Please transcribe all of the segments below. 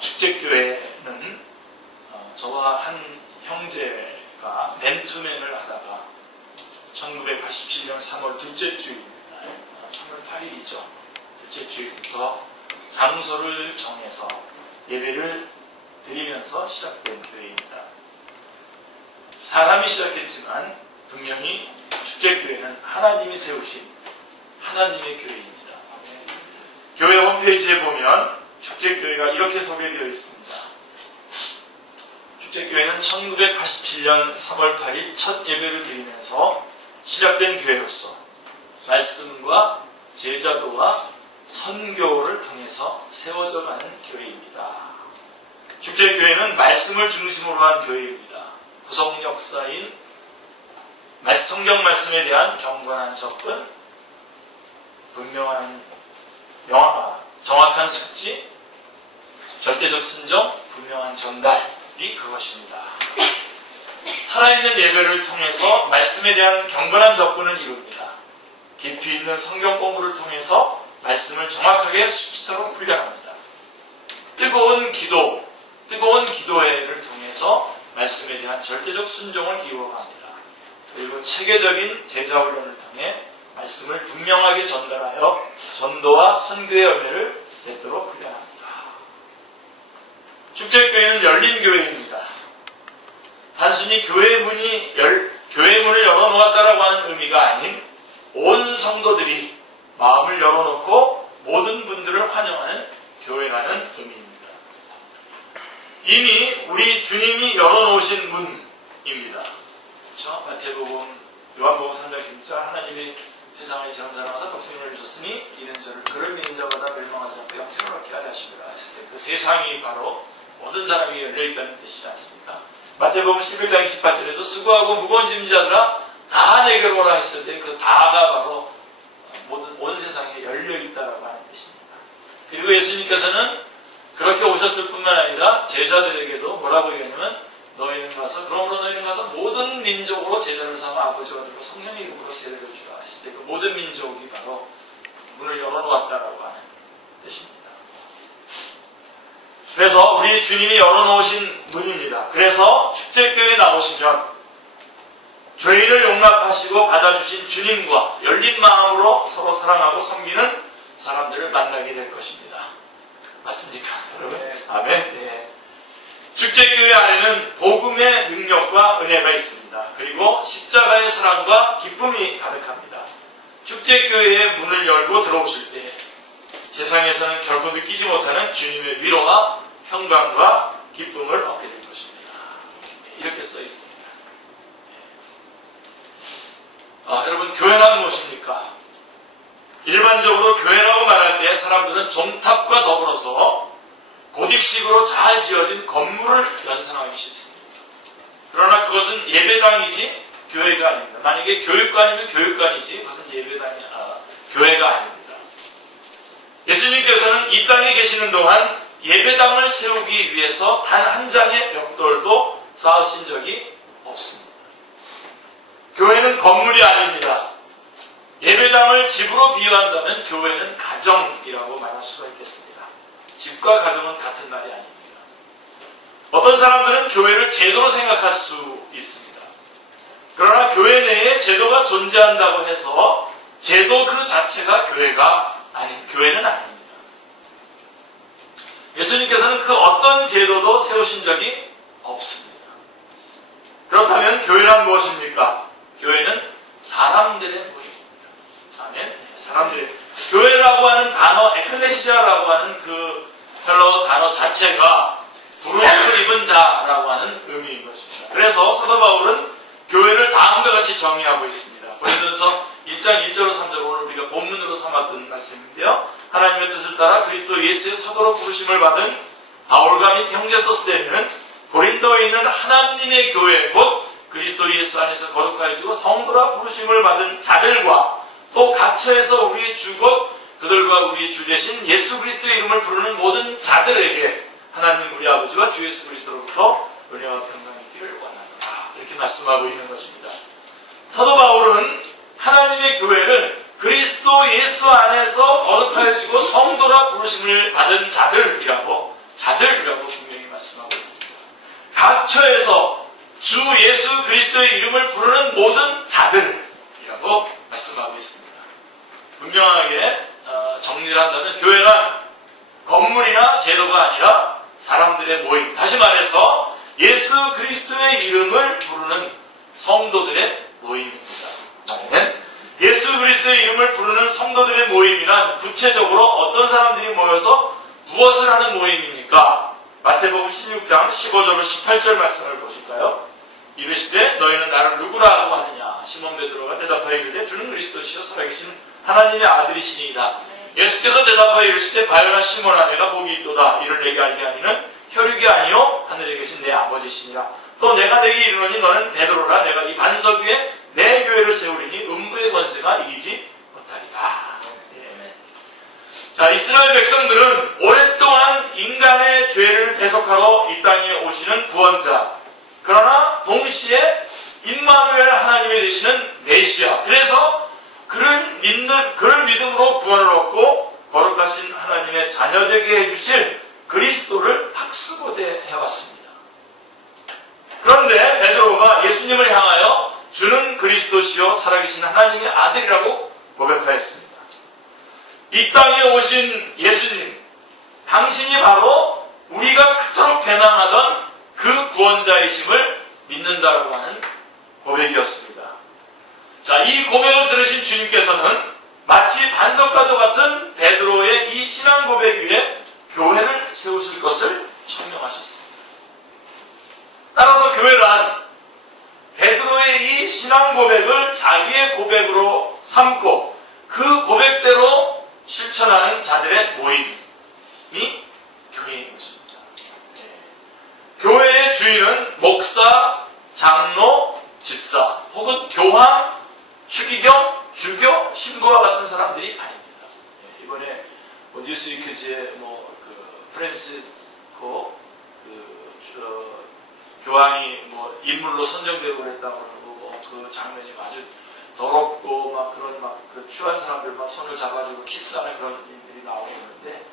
축제교회는 저와 한 형제가 맨투맨을 하다가 1987년 3월 둘째 주일 날, 3월 8일이죠. 둘째 주일부터 장소를 정해서 예배를 드리면서 시작된 교회입니다. 사람이 시작했지만 분명히 축제교회는 하나님이 세우신 하나님의 교회입니다. 교회 홈페이지에 보면 축제교회가 이렇게 소개되어 있습니다. 축제교회는 1987년 3월 8일 첫 예배를 드리면서 시작된 교회로서 말씀과 제자도와 선교를 통해서 세워져 가는 교회입니다. 축제교회는 말씀을 중심으로 한 교회입니다. 구성 역사인 성경 말씀에 대한 경건한 접근, 분명한 정확한 숙지, 절대적 순종, 분명한 전달이 그것입니다. 살아있는 예배를 통해서 말씀에 대한 경건한 접근을 이룹니다. 깊이 있는 성경 공부를 통해서 말씀을 정확하게 숙지토록 훈련합니다. 뜨거운 기도회를 통해서 말씀에 대한 절대적 순종을 이루어갑니다. 그리고 체계적인 제자훈련을 통해 말씀을 분명하게 전달하여 전도와 선교의 열매를 맺도록 훈련합니다. 축제교회는 열린 교회입니다. 단순히 교회 문을 열어놓았다라고 하는 의미가 아닌 온 성도들이 마음을 열어놓고 모든 분들을 환영하는 교회라는 의미입니다. 이미 우리 주님이 열어놓으신 문입니다. 그렇죠? 마태복음, 요한복음 3장 1절 하나님이 세상에 지원자라서 독생을 주셨으니 이는 저를 그를 믿는 자마다 멸망하지 않고 영생을 얻게 하려 하십니다 했을 때 그 세상이 바로 모든 사람이 열려있다는 뜻이지 않습니까? 마태복음 11장 28절에도 수고하고 무거운 짐진 자들아 다 내게로 오라 했을 때 그 다가 바로 모든 온 세상에 열려있다라고 하는 뜻입니다. 그리고 예수님께서는 그렇게 오셨을 뿐만 아니라 제자들에게도 뭐라고 얘기하냐면 그러므로 너희는 가서 모든 민족으로 제자를 삼아 아버지와 들고 성령의 이름으로 세례를 주라 했을 때 그 모든 민족이 바로 문을 열어놓았다라고 하는 뜻입니다. 그래서 우리 주님이 열어놓으신 문입니다. 그래서 축제교회에 나오시면 죄인을 용납하시고 받아주신 주님과 열린 마음으로 서로 사랑하고 섬기는 사람들을 만나게 될 것입니다. 맞습니까, 여러분? 네. 아멘. 네. 축제교회 안에는 복음의 능력과 은혜가 있습니다. 그리고 십자가의 사랑과 기쁨이 가득합니다. 축제교회의 문을 열고 들어오실 때 세상에서는 결코 느끼지 못하는 주님의 위로와 평강과 기쁨을 얻게 될 것입니다. 이렇게 써 있습니다. 여러분, 교회란 무엇입니까? 일반적으로 교회라고 말할 때 사람들은 종탑과 더불어서 고딕식으로 잘 지어진 건물을 연상하기 쉽습니다. 그러나 그것은 예배당이지 교회가 아닙니다. 만약에 교육관이면 교육관이지 그것은 교회가 아닙니다. 예수님께서는 이 땅에 계시는 동안 예배당을 세우기 위해서 단 한 장의 벽돌도 쌓으신 적이 없습니다. 교회는 건물이 아닙니다. 예배당을 집으로 비유한다면 교회는 가정이라고 말할 수가 있겠습니다. 집과 가정은 같은 말이 아닙니다. 어떤 사람들은 교회를 제도로 생각할 수 있습니다. 그러나 교회 내에 제도가 존재한다고 해서 제도 그 자체가 교회는 아닙니다. 예수님께서는 그 어떤 제도도 세우신 적이 없습니다. 그렇다면 교회란 무엇입니까? 교회는 사람들의 모임입니다. 아멘. 사람들의 교회라고 하는 단어, 에클레시아라고 하는 그 헬러 단어 자체가 부르심을 입은 자라고 하는 의미인 것입니다. 그래서 사도 바울은 교회를 다음과 같이 정의하고 있습니다. 고린도서 1장 1절로 3절 오늘 우리가 본문으로 삼았던 말씀인데요. 하나님의 뜻을 따라 그리스도 예수의 사도로 부르심을 받은 바울과 및 형제 소스데는 고린도에 있는 하나님의 교회 곧 그리스도 예수 안에서 거룩하여지고 성도라 부르심을 받은 자들과 또 갇혀에서 우리의 주 곧 그들과 우리의 주 되신 예수 그리스도의 이름을 부르는 모든 자들에게 하나님 우리 아버지와 주 예수 그리스도로부터 은혜와 평강이 있기를 원한다. 이렇게 말씀하고 있는 것입니다. 사도 바울은 하나님의 교회를 그리스도 예수 안에서 거룩하여지고 성도라 부르심을 받은 자들이라고 자들이라고 분명히 말씀하고 있습니다. 각처에서 주 예수 그리스도의 이름을 부르는 모든 자들이라고 말씀하고 있습니다. 분명하게 정리를 한다면 교회란 건물이나 제도가 아니라 사람들의 모임, 다시 말해서 예수 그리스도의 이름을 부르는 성도들의 모임입니다. 예수 그리스도의 이름을 부르는 성도들의 모임이란 구체적으로 어떤 사람들이 모여서 무엇을 하는 모임입니까? 마태복음 16장 15절로 18절 말씀을 보실까요? 이르시되 너희는 나를 누구라 하고 하느냐? 시몬 베드로가 대답하여 이르되 주는 그리스도시요 살아계신 하나님의 아들이시니이다. 예수께서 대답하여 이르시되 바요나 시몬아 내가 복이 있도다. 이를 내게 알게 하니는 혈육이 아니요 하늘에 계신 내 아버지시니라. 또 내가 내게 이르노니 너는 베드로라. 내가 이 반석 위에 내 교회를 세우리니 음부의 권세가 이기지 못하리라. 자, 이스라엘 백성들은 오랫동안 인간의 죄를 대속하러 이 땅에 오시는 구원자, 그러나 동시에 임마누엘 하나님이 되시는 메시아, 그래서 그를 믿음으로 구원을 얻고 거룩하신 하나님의 자녀되게 해주실 그리스도를 학수고대 해왔습니다. 그런데 베드로가 예수님을 향하여 주는 그리스도시요 살아계신 하나님의 아들이라고 고백하였습니다. 이 땅에 오신 예수님, 당신이 바로 우리가 그토록 배망하던 그 구원자이심을 믿는다라고 하는 고백이었습니다. 자, 이 고백을 들으신 주님께서는 마치 반석과도 같은 베드로의 이 신앙 고백 위에 교회를 세우실 것을 청명하셨습니다. 따라서 교회란 베드로의 이 신앙 고백을 자기의 고백으로 삼고 그 고백대로 실천하는 자들의 모임이 교회인 것입니다. 교회의 주인은 목사, 장로, 집사 혹은 교황, 추기경, 주교, 신부와 같은 사람들이 아닙니다. 이번에 뉴스위크지에 프랜시스코 교황이 인물로 선정되고 그랬다고 그러고 그 장면이 아주 더럽고 그런 그 취한 사람들 손을 잡아주고 키스하는 그런 일들이 나오고 있는데,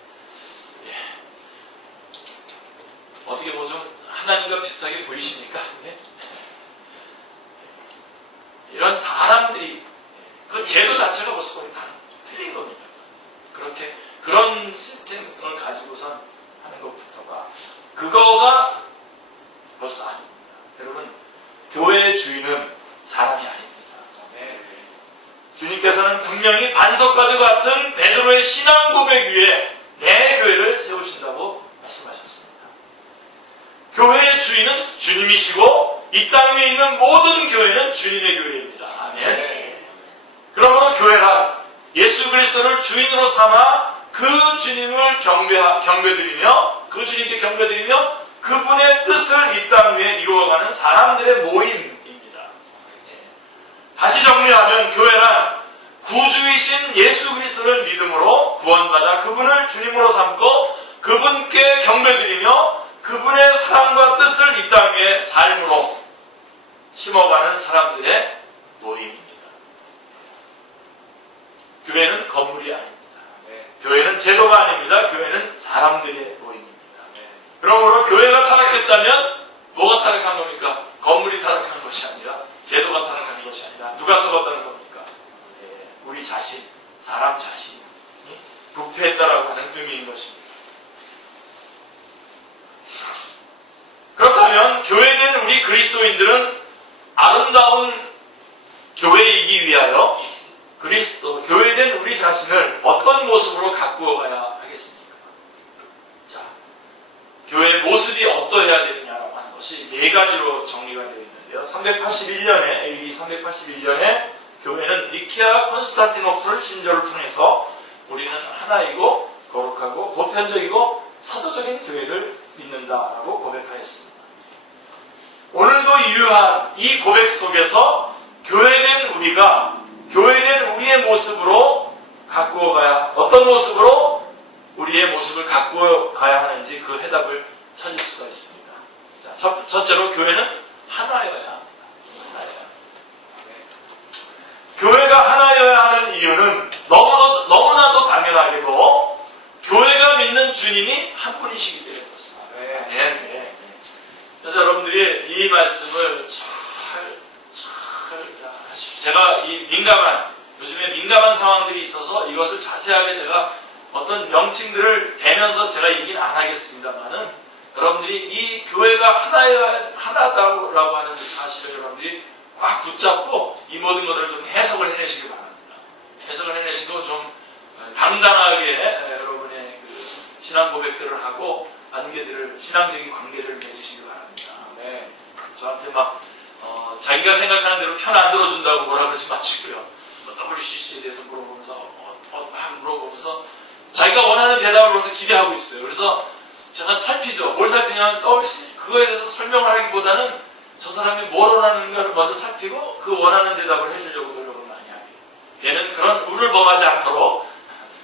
어떻게 좀 하나님과 비슷하게 보이십니까? 이런 사람들이 그 제도 자체가 벌써 거의 다 틀린 겁니다. 그런 시스템을 가지고선 하는 것부터가 그거가 벌써 아닙니다. 여러분, 교회의 주인은 사람이 아닙니다. 주님께서는 분명히 반석과도 같은 베드로의 신앙 고백 위에 내 교회를 세우신다고 말씀하셨습니다. 교회의 주인은 주님이시고 이 땅 위에 있는 모든 교회는 주님의 교회입니다. 아멘. 그러므로 교회란 예수 그리스도를 주인으로 삼아 그 주님을 경배드리며 그 주님께 경배드리며 그분의 뜻을 이 땅 위에 이루어가는 사람들의 모임입니다. 다시 정리하면 교회란 구주이신 예수 그리스도를 믿음으로 구원받아 그분을 주님으로 삼고 그분께 경배드리며 그분의 사랑과 뜻을 이 땅 위에 삶으로 심어가는 사람들의 모임입니다. 교회는 건물이 아닙니다. 교회는 제도가 아닙니다. 교회는 사람들의 모임입니다. 그러므로 교회가 타락했다면 뭐가 타락한 겁니까? 건물이 타락한 것이 아니라 제도가 타락한 것이 아니라 누가 썩었다는 겁니까? 우리 자신, 사람 자신이 부패했다라고 하는 의미인 것입니다. 그렇다면 교회된 우리 그리스도인들은 아름다운 교회이기 위하여 교회된 우리 자신을 어떤 모습으로 가꾸어 가야 하겠습니까? 자, 교회의 모습이 어떠해야 되느냐라고 하는 것이 네 가지로 정리가 되어 있는데요. AD 381년에 교회는 니케아 콘스탄티노플 신조를 통해서 우리는 하나이고 거룩하고 보편적이고 사도적인 교회를 믿는다라고 고백하였습니다. 오늘도 유효한 이 고백 속에서 교회된 우리의 모습으로 가꾸어 가야, 어떤 모습으로 우리의 모습을 가꾸어 가야 하는지 그 해답을 찾을 수가 있습니다. 자, 첫째로 교회는 하나여야 합니다. 교회가 하나여야 하는 이유는 너무나도 당연하게도 교회가 믿는 주님이 한 분이시기 때문에 그렇습니다. 네. 그래서 여러분들이 이 말씀을 잘 하십시오. 제가 이 요즘에 민감한 상황들이 있어서 이것을 자세하게 제가 어떤 명칭들을 대면서 제가 얘기는 안 하겠습니다만은 여러분들이 이 교회가 하나다라고 하는 사실을 여러분들이 꽉 붙잡고 이 모든 것들을 좀 해석을 해내시기 바랍니다. 해석을 해내시고 좀 당당하게 여러분의 그 신앙 고백들을 하고 신앙적인 관계들을 맺으시기 바랍니다. 네. 저한테 막 자기가 생각하는 대로 편 안 들어준다고 뭐라 그러지 마시고요. WCC에 대해서 물어보면서 막 물어보면서 자기가 원하는 대답을 벌써 기대하고 있어요. 그래서 제가 살피죠. 뭘 살피냐면 WCC 그거에 대해서 설명을 하기보다는 저 사람이 뭘 원하는가를 먼저 살피고 그 원하는 대답을 해주려고 노력을 많이 하게. 걔는 그런 우를 범하지 않도록.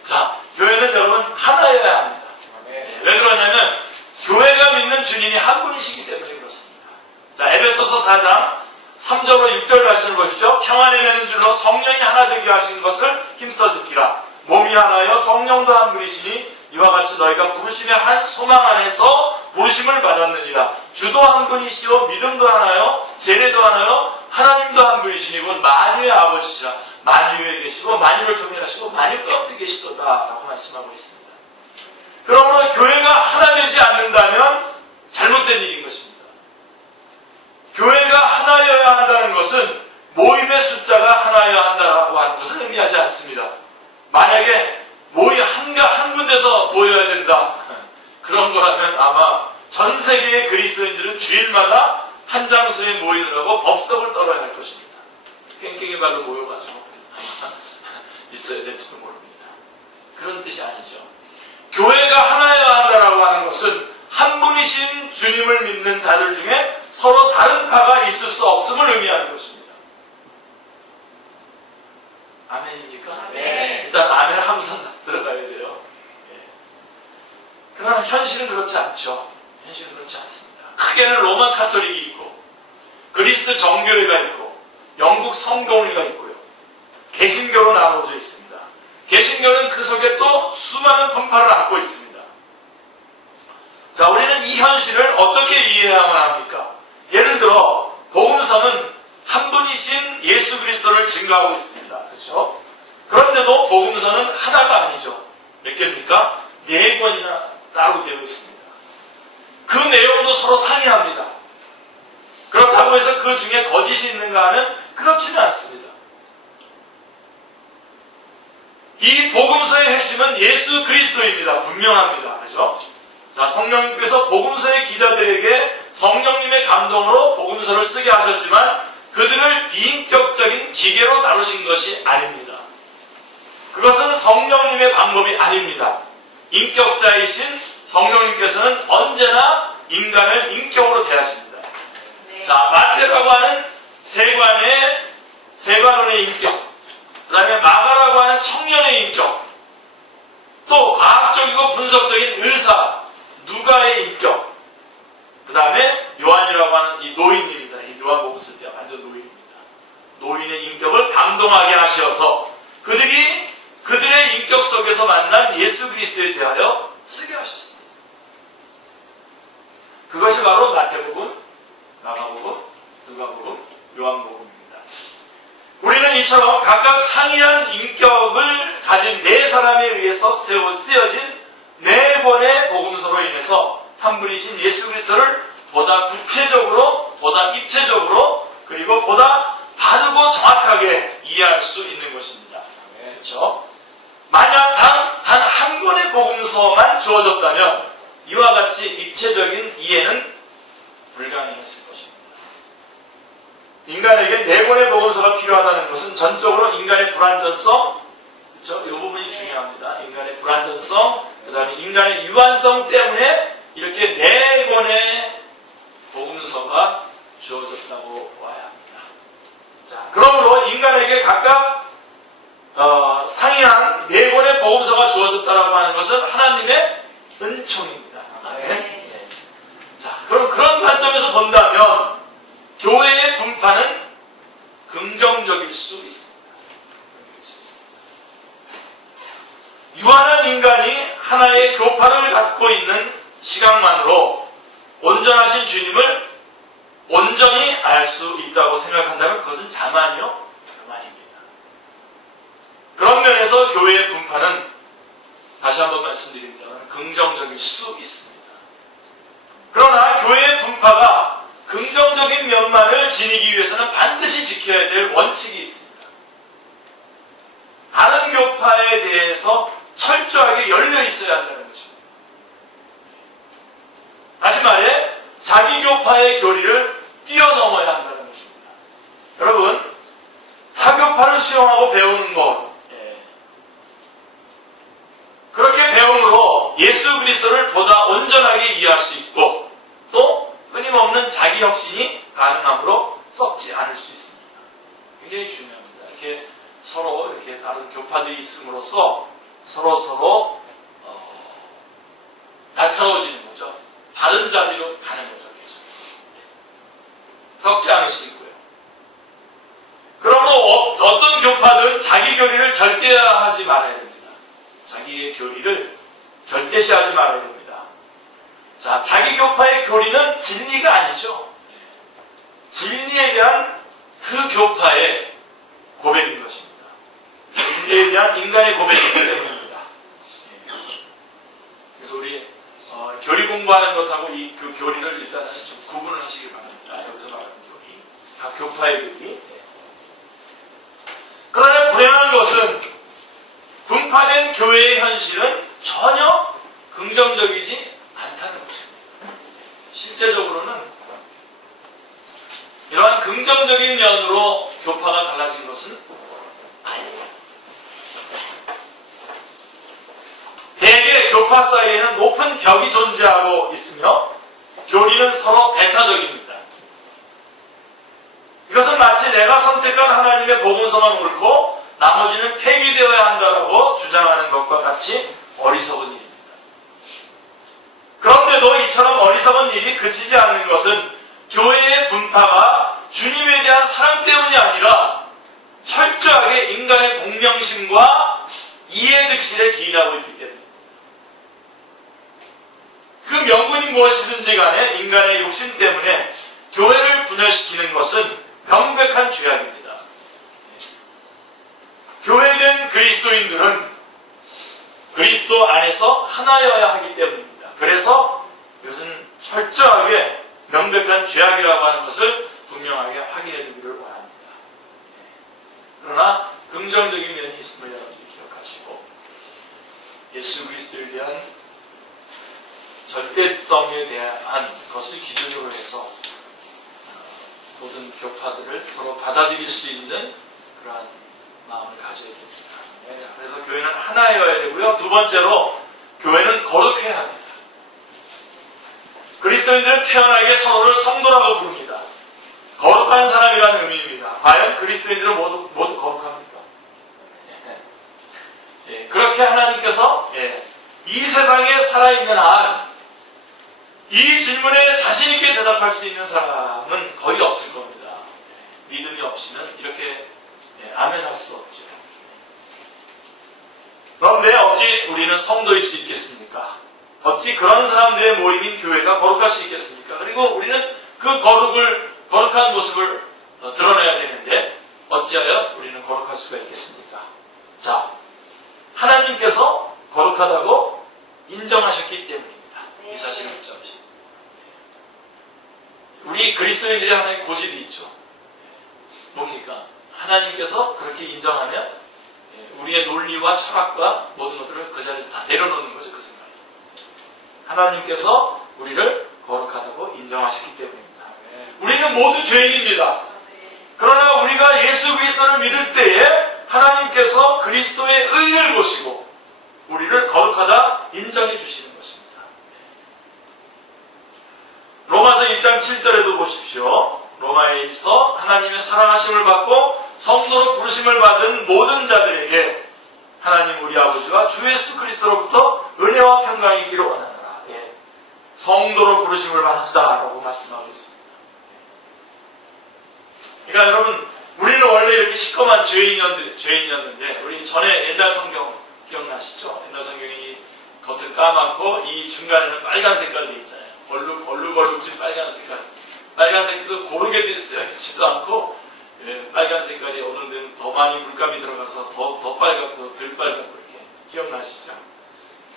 자, 교회는 여러분 하나여야 합니다. 왜 그러냐면 교회가 믿는 주님이 한 분이시기 때문에 그렇습니다. 자, 에베소서 4장 3절로 6절 말씀을 보시죠. 평안에 내는 줄로 성령이 하나 되게 하신 것을 힘써 주기라. 몸이 하나여 성령도 한 분이시니 이와 같이 너희가 부르심의 한 소망 안에서 부르심을 받았느니라. 주도 한 분이시요 믿음도 하나요 세례도 하나요 하나님도 한 분이시니 곧 만유의 아버지시라. 만유에 계시고 만유를 통일하시고 만유 가운데 계시도다 라고 말씀하고 있습니다. 그러므로 교회가 하나 되지 않는다면 잘못된 일인 것입니다. 교회가 하나여야 한다는 것은 모임의 숫자가 하나여야 한다고 하는 것을 의미하지 않습니다. 만약에 모임 한 군데서 모여야 된다. 그런 거라면 아마 전 세계의 그리스도인들은 주일마다 한 장소에 모이느라고 법석을 떨어야 할 것입니다. 깽깽이 발로 모여가지고 있어야 될지도 모릅니다. 그런 뜻이 아니죠. 교회가 하나여야 한다라고 하는 것은 한 분이신 주님을 믿는 자들 중에 서로 다른 파가 있을 수 없음을 의미하는 것입니다. 아멘입니까? 네. 일단 아멘 항상 들어가야 돼요. 그러나 현실은 그렇지 않죠. 현실은 그렇지 않습니다. 크게는 로마 카톨릭이 있고 그리스도 정교회가 있고 영국 성공회가 있고요. 개신교로 나눠져 있습니다. 개신교는 그 속에 또 수많은 편파를 안고 있습니다. 자, 우리는 이 현실을 어떻게 이해해야만 합니까? 예를 들어 복음서는 한 분이신 예수 그리스도를 증거하고 있습니다. 그렇죠? 그런데도 복음서는 하나가 아니죠. 몇 개입니까? 4권이나 따로 되어 있습니다. 그 내용도 서로 상이합니다. 그렇다고 해서 그 중에 거짓이 있는가 하면 그렇지는 않습니다. 이 복음서의 핵심은 예수 그리스도입니다. 분명합니다. 그렇죠? 자, 성령님께서 복음서의 기자들에게 성령님의 감동으로 복음서를 쓰게 하셨지만 그들을 비인격적인 기계로 다루신 것이 아닙니다. 그것은 성령님의 방법이 아닙니다. 인격자이신 성령님께서는 언제나 인간을 인격으로 대하십니다. 네. 자, 마태라고 하는 세관원의 인격, 그 다음에 마가라고 하는 청년의 인격, 또 과학적이고 분석적인 의사, 누가의 인격, 그 다음에 요한이라고 하는 이 노인입니다. 이 요한복음 쓸 때 완전 노인입니다. 노인의 인격을 감동하게 하셔서 그들의 인격 속에서 만난 예수 그리스도에 대하여 쓰게 하셨습니다. 그것이 바로 마태복음, 마가복음, 누가복음, 요한복음입니다. 우리는 이처럼 각각 상이한 인격을 가진 4사람에 의해서 쓰여진 4권의 복음서로 인해서 한 분이신 예수 그리스도를 보다 구체적으로, 보다 입체적으로, 그리고 보다 바르고 정확하게 이해할 수 있는 것입니다. 그렇죠? 만약 단 한 권의 복음서만 주어졌다면 이와 같이 입체적인 이해는 불가능했을 것입니다. 인간에게 4권의 복음서가 필요하다는 것은 전적으로 인간의 불완전성, 그렇죠? 이 부분이 중요합니다. 인간의 불완전성, 그 다음에 인간의 유한성 때문에 이렇게 4권의 복음서가 주어졌다고 와야 합니다. 자, 그러므로 인간에게 각각 상이한 4권의 복음서가 주어졌다라고 하는 것은 하나님의 은총입니다. 네. 자, 그럼 그런 관점에서 본다면 교회의 분파는 긍정적일 수 있습니다. 유한한 인간이 하나의 교파를 갖고 있는 시각만으로 온전하신 주님을 온전히 알 수 있다고 생각한다면 그것은 자만이요? 교만입니다. 그런 면에서 교회의 분파는 다시 한번 말씀드립니다만 긍정적일 수 있습니다. 그러나 교회의 분파가 긍정적인 면만을 지니기 위해서는 반드시 지켜야 될 원칙이 있습니다. 다른 교파에 대해서 철저하게 열려 있어야 한다는 것입니다. 다시 말해 자기 교파의 교리를 뛰어넘어야 한다는 것입니다. 여러분, 타교파를 수용하고 배우는 것, 그렇게 배움으로 예수 그리스도를 보다 온전하게 이해할 수 있고 또 끊임없는 자기 혁신이 가능함으로 썩지 않을 수 있습니다. 굉장히 중요합니다. 이렇게 서로 이렇게 다른 교파들이 있음으로써 서로 날카로워지는 거죠. 다른 자리로 가는 거죠. 계속해서 썩지 않을 수 있고요. 그러므로 어떤 교파든 자기 교리를 절대화하지 말아야 됩니다. 자기의 교리를 절대시하지 말아야 됩니다. 자, 자기 교파의 교리는 진리가 아니죠. 진리에 대한 그 교파의 고백인 것입니다. 진리에 대한 인간의 고백이기 때문입니다. 그래서 우리 교리 공부하는 것하고 그 교리를 일단은 좀 구분을 하시기 바랍니다. 여기서 말하는 교리, 각 교파의 교리. 그러나 불행한 것은 분파된 교회의 현실은 전혀 긍정적이지 않다는 것입니다. 실제적으로는 이러한 긍정적인 면으로 교파가 달라진 것은 아닙니다. 대개 교파 사이에는 높은 벽이 존재하고 있으며 교리는 서로 배타적입니다. 이것은 마치 내가 선택한 하나님의 복음서만 옳고 나머지는 폐기되어야 한다라고 주장하는 것과 같이 어리석은 일입니다. 그런데도 이처럼 어리석은 일이 그치지 않는 것은 교회의 분파가 주님에 대한 사랑 때문이 아니라 철저하게 인간의 공명심과 이해득실에 기인하고 있기 때문입니다. 그 명분이 무엇이든지 간에 인간의 욕심 때문에 교회를 분열시키는 것은 명백한 죄악입니다. 교회된 그리스도인들은 그리스도 안에서 하나여야 하기 때문입니다. 그래서 이것은 철저하게 명백한 죄악이라고 하는 것을 분명하게 확인해 두기를 원합니다. 그러나 긍정적인 면이 있음을 여러분들이 기억하시고 예수 그리스도에 대한 절대성에 대한 것을 기준으로 해서 모든 교파들을 서로 받아들일 수 있는 그러한 마음을 가져야 됩니다. 그래서 교회는 하나여야 되고요. 두 번째로 교회는 거룩해야 합니다. 그리스도인들은 태어나게 서로를 성도라고 부릅니다. 거룩한 사람이라는 의미입니다. 과연 그리스도인들은 모두 거룩합니까? 그렇게 하나님께서 이 세상에 살아있는 한 이 질문에 자신있게 대답할 수 있는 사람은 거의 없을 겁니다. 믿음이 없이는 이렇게 아멘할 수 없죠. 그런데 어찌 우리는 성도일 수 있겠습니까? 어찌 그런 사람들의 모임인 교회가 거룩할 수 있겠습니까? 그리고 우리는 그 거룩한 모습을 드러내야 되는데 어찌하여 우리는 거룩할 수가 있겠습니까? 자, 하나님께서 거룩하다고 인정하셨기 때문입니다. 이 사실을 잊지. 우리 그리스도인들이 하나의 고집이 있죠. 뭡니까? 하나님께서 그렇게 인정하면 우리의 논리와 철학과 모든 것들을 그 자리에서 다 내려놓는 거죠. 그 생각이. 하나님께서 우리를 거룩하다고 인정하셨기 때문입니다. 우리는 모두 죄인입니다. 그러나 우리가 예수 그리스도를 믿을 때에 하나님께서 그리스도의 의를 보시고 우리를 거룩하다 인정해 주시는 것입니다. 로마서 1장 7절에도 보십시오. 로마에서 하나님의 사랑하심을 받고 성도로 부르심을 받은 모든 자들에게 하나님 우리 아버지와 주 예수 그리스도로부터 은혜와 평강이 있기를 원하노라. 성도로 부르심을 받았다라고 말씀하고 있습니다. 그러니까 여러분, 우리는 원래 이렇게 시커먼 죄인이었는데 우리 전에 옛날 성경 기억나시죠? 옛날 성경이 겉을 중간에는 빨간 색깔도 있잖아요. 걸룩걸룩진 빨간 색깔. 빨간 색도 고르게 쓰지도 않고, 빨간 색깔이 어느 데는 더 많이 물감이 들어가서 더 빨갛고 덜 빨갛고 이렇게 기억나시죠?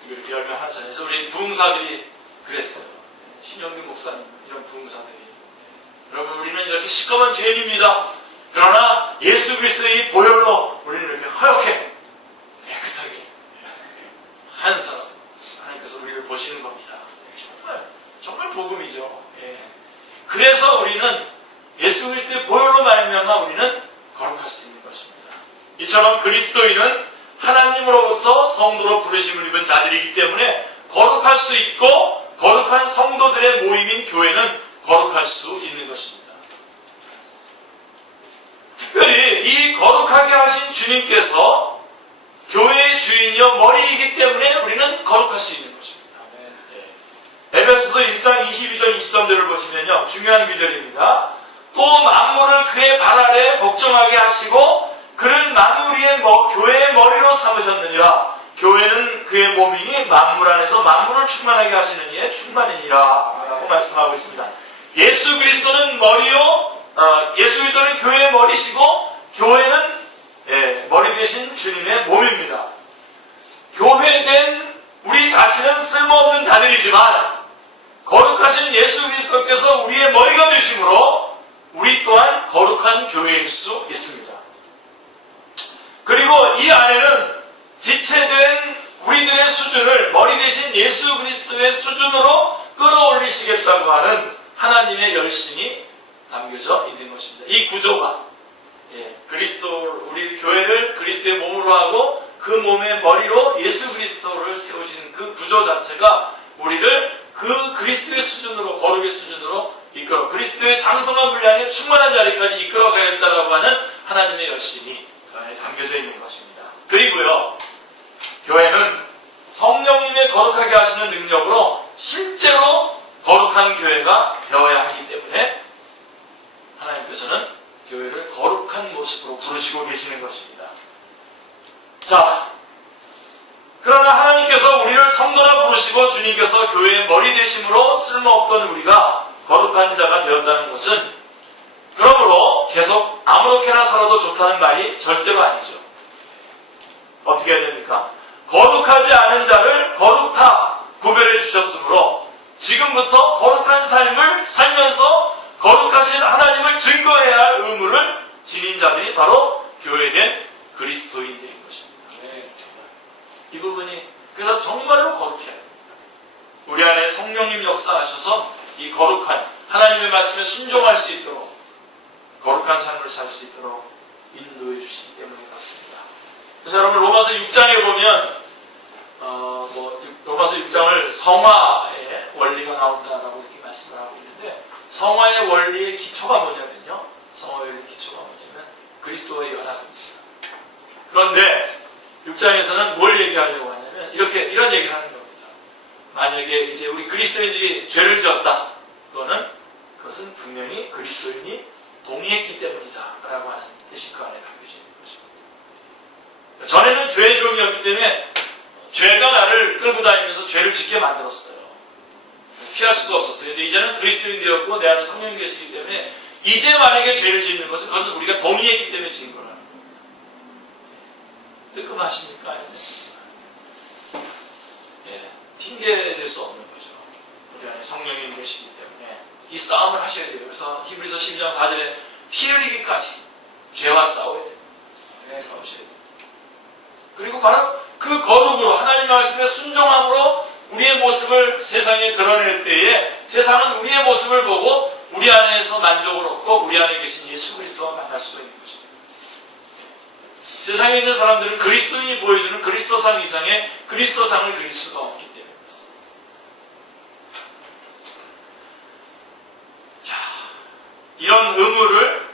이걸 기억을 하잖아요. 그래서 우리 부흥사들이 그랬어요. 신영규 목사님, 이런 부흥사들이. 여러분, 우리는 이렇게 시꺼먼 죄인입니다. 그러나 예수 그리스도의 보혈로 우리는 이렇게 하얗게 깨끗하게 한 사람, 하나님께서 우리를 보시는 겁니다. 정말 복음이죠. 그래서 우리는 예수 그리스도의 보혈로 말미암아 우리는 거룩할 수 있는 것입니다. 이처럼 그리스도인은 하나님으로부터 성도로 부르심을 입은 자들이기 때문에 거룩할 수 있고, 거룩한 성도들의 모임인 교회는 거룩할 수 있는 것입니다. 특별히 이 거룩하게 하신 주님께서 교회의 주인이요 머리이기 때문에 우리는 거룩할 수 있는 것입니다. 에베소서 1장 22절 23절을 보시면요, 중요한 구절입니다. 또 만물을 그의 발 아래 복종하게 하시고 그를 만물 위에 교회의 머리로 삼으셨느니라. 교회는 그의 몸이니 만물 안에서 만물을 충만하게 하시는 이의 충만이니라 라고 말씀하고 있습니다. 예수 그리스도는 머리요, 예수 그리스도는 교회의 머리시고 교회는 머리 대신 주님의 몸입니다. 교회된 우리 자신은 쓸모없는 자들이지만 거룩하신 예수 그리스도께서 우리의 머리가 되심으로 우리 또한 거룩한 교회일 수 있습니다. 그리고 이 안에는 지체된 우리들의 수준을 머리 대신 예수 그리스도의 수준으로 끌어올리시겠다고 하는 하나님의 열심이 담겨져 있는 것입니다. 이 구조가 우리 교회를 그리스도의 몸으로 하고 그 몸의 머리로 예수 그리스도를 세우신 그 구조 자체가 우리를 그 그리스도의 수준으로, 거룩의 수준으로 이끌어 그리스도의 장성한 분량의 충만한 자리까지 이끌어가겠다라고 하는 하나님의 열심이 그 안에 담겨져 있는 것입니다. 그리고요, 교회는 성령님의 거룩하게 하시는 능력으로 실제로 거룩한 교회가 되어야 하기 때문에 하나님께서는 교회를 거룩한 모습으로 부르시고 계시는 것입니다. 자, 그러나 하나님께서 우리를 성도라 부르시고 주님께서 교회의 머리 되심으로 쓸모없던 우리가 거룩한 자가 되었다는 것은 그러므로 계속 아무렇게나 살아도 좋다는 말이 절대로 아니죠. 어떻게 해야 됩니까? 거룩하지 않은 자를 거룩하 구별해 주셨으므로 지금부터 거룩한 삶을 살면서 거룩하신 하나님을 증거해야 할 의무를 지닌 자들이 바로 교회된 그리스도인들인 것입니다. 이 부분이 그래서 정말로 거룩해야 합니다. 우리 안에 성령님 역사하셔서 이 거룩한 하나님의 말씀에 순종할 수 있도록 거룩한 삶을 살 수 있도록 인도해 주시기 때문에 그렇습니다. 그래서 여러분 로마서 6장에 보면 로마서 6장을 성화의 원리가 나온다라고 이렇게 말씀을 하고 있는데 성화의 원리의 기초가 뭐냐면요. 성화의 원리의 기초가 뭐냐면 그리스도와의 연합입니다. 그런데 6장에서는 뭘 얘기하려고 하냐면 이런 얘기를 하는 겁니다. 만약에 이제 우리 그리스도인들이 죄를 지었다. 그것은 분명히 그리스도인이 동의했기 때문이다. 라고 하는 뜻이 그 안에 담겨져 있는 것입니다. 전에는 죄의 종이었기 때문에 죄가 나를 끌고 다니면서 죄를 짓게 만들었어요. 피할 수가 없었어요. 근데 이제는 그리스도인 되었고 내 안에 성령이 계시기 때문에 이제 만약에 죄를 짓는 것은 그것은 우리가 동의했기 때문에 지은 거라는 겁니다. 뜨끔하십니까? 아니면 핑계 댈 수 없는 거죠. 우리 안에 성령이 계시기 때문에 이 싸움을 하셔야 돼요. 그래서 히브리서 12장 4절에 피 흘리기까지 죄와 싸워야 돼요. 싸우셔야 돼요. 그리고 바로 그 거룩으로 하나님 말씀에 순종함으로 우리의 모습을 세상에 드러낼 때에 세상은 우리의 모습을 보고 우리 안에서 만족을 얻고 우리 안에 계신 예수 그리스도와 만날 수가 있는 것입니다. 세상에 있는 사람들은 그리스도인이 보여주는 그리스도상 이상의 그리스도상을 그릴 수가 없기 때문에 그렇습니다. 자, 이런 의무를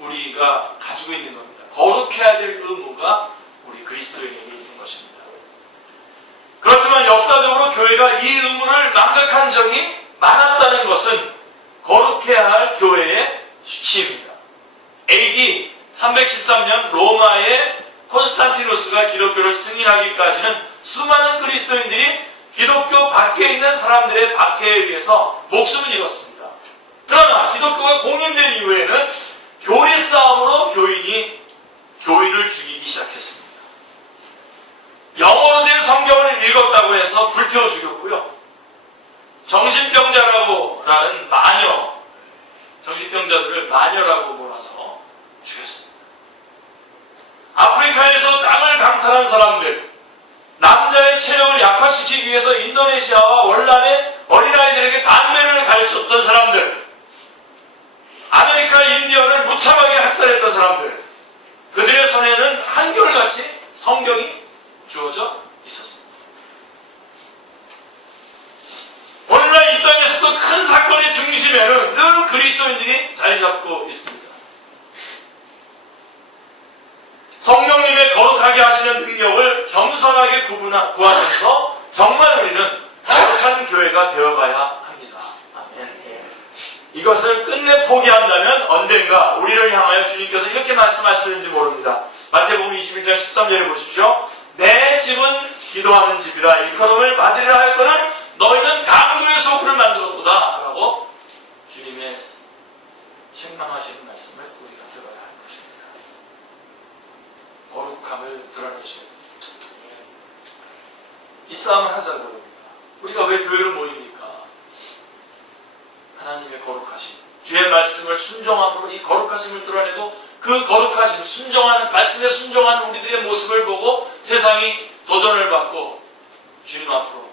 우리가 가지고 있는 겁니다. 거룩해야 될 의무가 우리 그리스도인에게 있는 것입니다. 그렇지만 역사적으로 교회가 이 의무를 망각한 적이 많았다는 것은 거룩해야 할 교회의 수치입니다. AD 313년 로마의 콘스탄티누스가 기독교를 승인하기까지는 수많은 그리스도인들이 기독교 밖에 있는 사람들의 박해에 의해서 목숨을 잃었습니다. 그러나 기독교가 공인된 이후에는 교리 싸움으로 교인이 교인을 죽이기 시작했습니다. 영어로 된 성경을 읽었다고 해서 불태워 죽였고요. 정신병자라고라는 마녀, 정신병자들을 마녀라고 몰아서 죽였습니다. 아프리카에서 땅을 강탈한 사람들, 남자의 체력을 약화시키기 위해서 인도네시아와 월남의 어린아이들에게 담배를 가르쳤던 사람들, 아메리카 인디언을 무참하게 학살했던 사람들, 그들의 손에는 한결같이 성경이 주어져 있었습니다. 오늘날 이 땅에서도 큰 사건의 중심에는 늘 그리스도인들이 자리 잡고 있습니다. 성령님의 거룩하게 하시는 능력을 겸손하게 구하면서 정말 우리는 거룩한 교회가 되어가야 합니다. 아멘. 이것을 끝내 포기한다면 언젠가 우리를 향하여 주님께서 이렇게 말씀하시는지 모릅니다. 마태복음 21장 13절에 보십시오. 내 집은 기도하는 집이라 일컬음을 받으리라 할 거를 너희는 강도의 소굴을 만들었도다 라고 주님의 책망하시는 말씀을 우리가 들어야 할 것입니다. 거룩함을 드러내시는 이 싸움을 하자고 합니다. 우리가 왜 교회를 모입니까? 하나님의 거룩하심, 주의 말씀을 순종함으로 이 거룩하심을 드러내고 그 거룩하심, 순종하는 말씀에 순종하는 우리들의 모습을 보고 세상이 도전을 받고 주님 앞으로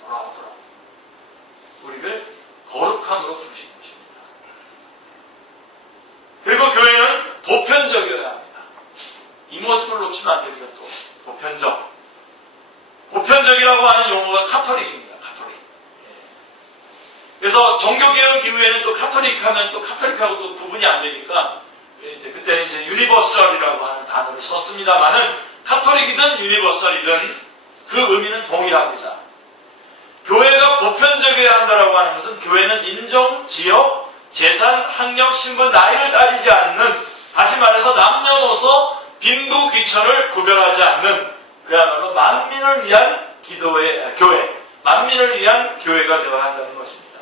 돌아오도록 우리를 거룩함으로 부르신 것입니다. 그리고 교회는 보편적이어야 합니다. 이 모습을 놓치면 안 됩니다. 또 보편적. 보편적이라고 하는 용어가 카톨릭입니다. 카톨릭. 그래서 종교개혁 이후에는 또 카톨릭 하면 또 카톨릭하고 또 구분이 안 되니까 그때는 이제 유니버설이라고 하는 단어를 썼습니다만은 카톨릭이든 유니버설이든 그 의미는 동일합니다. 교회가 보편적이어야 한다라고 하는 것은 교회는 인종, 지역, 재산, 학력, 신분, 나이를 따지지 않는, 다시 말해서 남녀노소, 빈부, 귀천을 구별하지 않는 그야말로 만민을 위한 교회, 만민을 위한 교회가 되어야 한다는 것입니다.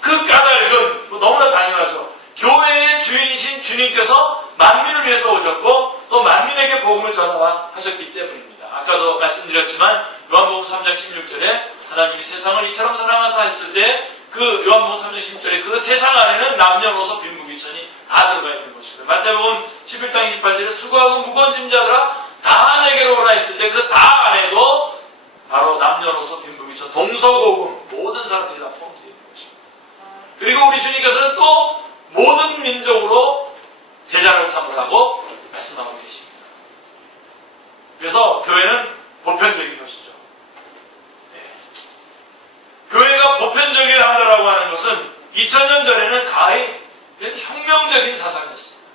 그 까닭은 너무나 당연하죠. 교회의 주인이신 주님께서 만민을 위해서 오셨고 또 만민에게 복음을 전하셨기 때문입니다. 아까도 말씀드렸지만 요한복음 3장 16절에 하나님이 세상을 이처럼 사랑하사 했을 때 그 요한복음 3장 16절에 그 세상 안에는 남녀노소 빈부귀천이 다 들어가 있는 것입니다. 마태복음 11장 28절에 수고하고 무거운 짐자들아 다 내게로 오라 했을 때 그 다 안에도 바로 남녀노소 빈부귀천 동서고금 모든 사람들이 다 포함되어 있는 것입니다. 그리고 우리 주님께서는 또 모든 민족으로 제자를 삼으라고 말씀하고 계십니다. 그래서 교회는 보편적인 것이죠. 네. 교회가 보편적이어야 한다고 하는 것은 2000년 전에는 가히 혁명적인 사상이었습니다.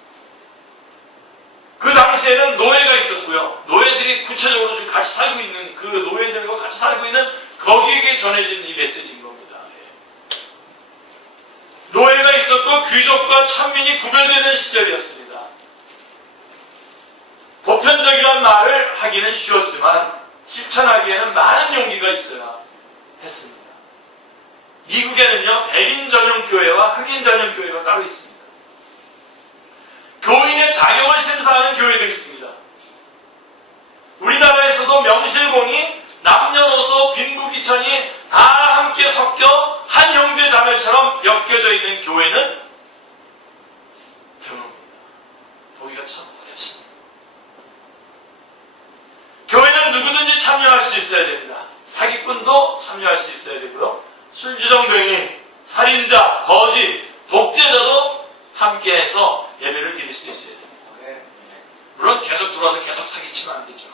그 당시에는 노예가 있었고요. 노예들이 구체적으로 지금 같이 살고 있는 그 노예들과 같이 살고 있는 거기에게 전해진 이 메시지인 겁니다. 노예가 있었고 귀족과 천민이 구별되는 시절이었습니다. 보편적이란 말을 하기는 쉬웠지만 실천하기에는 많은 용기가 있어야 했습니다. 미국에는요, 백인 전용 교회와 흑인 전용 교회가 따로 있습니다. 교인의 자격을 심사하는 교회도 있습니다. 우리나라에서도 명실공히 남녀노소 빈부귀천이 다 함께 섞여 한 형제 자매처럼 엮여져 있는 교회는 드뭅니다. 보기가 참 어렵습니다. 교회는 누구든지 참여할 수 있어야 됩니다. 사기꾼도 참여할 수 있어야 되고요. 술주정뱅이, 살인자, 거지, 독재자도 함께해서 예배를 드릴 수 있어야 됩니다. 물론 계속 들어와서 계속 사기치면 안 되죠.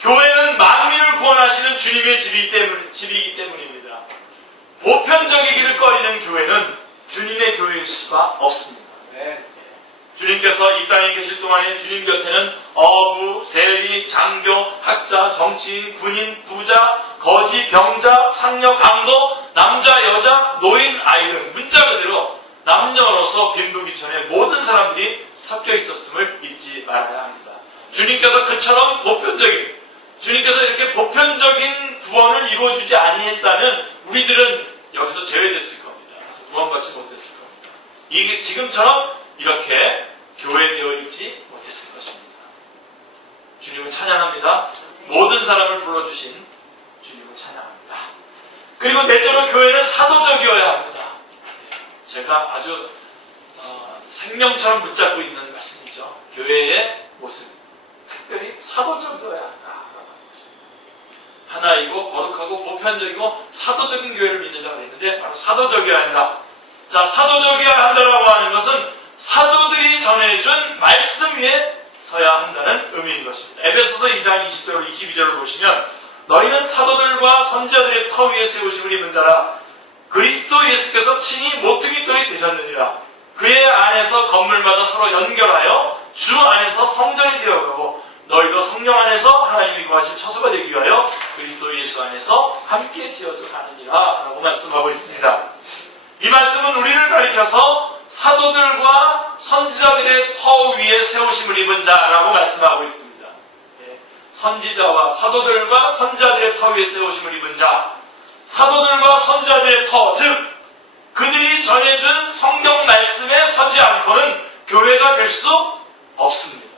교회는 만민을 구원하시는 주님의 집이기 때문입니다. 보편적이기를 꺼리는 교회는 주님의 교회일 수가 없습니다. 주님께서 이 땅에 계실 동안에 주님 곁에는 어부, 세리, 장교, 학자, 정치인, 군인, 부자, 거지, 병자, 상녀, 강도, 남자, 여자, 노인, 아이 등 문자 그대로 남녀노소 빈부귀천의 모든 사람들이 섞여 있었음을 잊지 말아야 합니다. 주님께서 그처럼 보편적인, 주님께서 이렇게 보편적인 구원을 이루어주지 아니했다면 우리들은 여기서 제외됐을 겁니다. 그래서 구원받지 못했을 겁니다. 이게 지금처럼 이렇게 교회되어 있지 못했을 것입니다. 주님을 찬양합니다. 모든 사람을 불러주신 주님을 찬양합니다. 그리고 넷째로 교회는 사도적이어야 합니다. 제가 아주 생명처럼 붙잡고 있는 말씀이죠. 교회의 모습, 특별히 사도적이어야 한다. 하나이고 거룩하고 보편적이고 사도적인 교회를 믿는다고 했는데 바로 사도적이어야 한다. 자, 사도적이어야 한다라고 하는 것은 사도들이 전해준 말씀 위에 서야 한다는 의미인 것입니다. 에베소서 2장 20절 22절을 보시면 너희는 사도들과 선지자들의 터 위에 세우심을 입은 자라 그리스도 예수께서 친히 모퉁이 돌이 되셨느니라. 그의 안에서 건물마다 서로 연결하여 주 안에서 성전이 되어가고 너희도 성령 안에서 하나님이 거하실 처소가 되기 위하여 그리스도 예수 안에서 함께 지어져 가느니라 라고 말씀하고 있습니다. 이 말씀은 우리를 가리켜서 사도들과 선지자들의 터 위에 세우심을 입은 자라고 말씀하고 있습니다. 선지자와 사도들과 선지자들의 터 위에 세우심을 입은 자, 사도들과 선지자들의 터, 즉 그들이 전해준 성경 말씀에 서지 않고는 교회가 될 수 없습니다.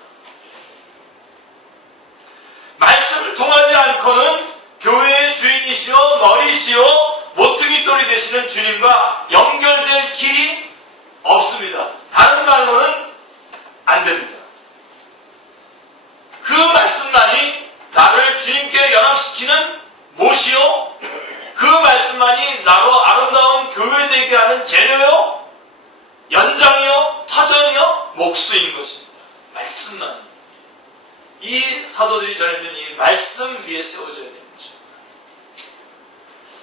말씀을 통하지 않고는 교회의 주인이시오 머리시오 모퉁이 돌이 되시는 주님과 연결될 길이 없습니다. 다른 말로는 안 됩니다. 그 말씀만이 나를 주님께 연합시키는 못이요, 그 말씀만이 나로 아름다운 교회 되게 하는 재료요, 연장이요, 터전이요, 목수인 것입니다. 말씀만. 이 사도들이 전해준 이 말씀 위에 세워져야 되는 것입니다.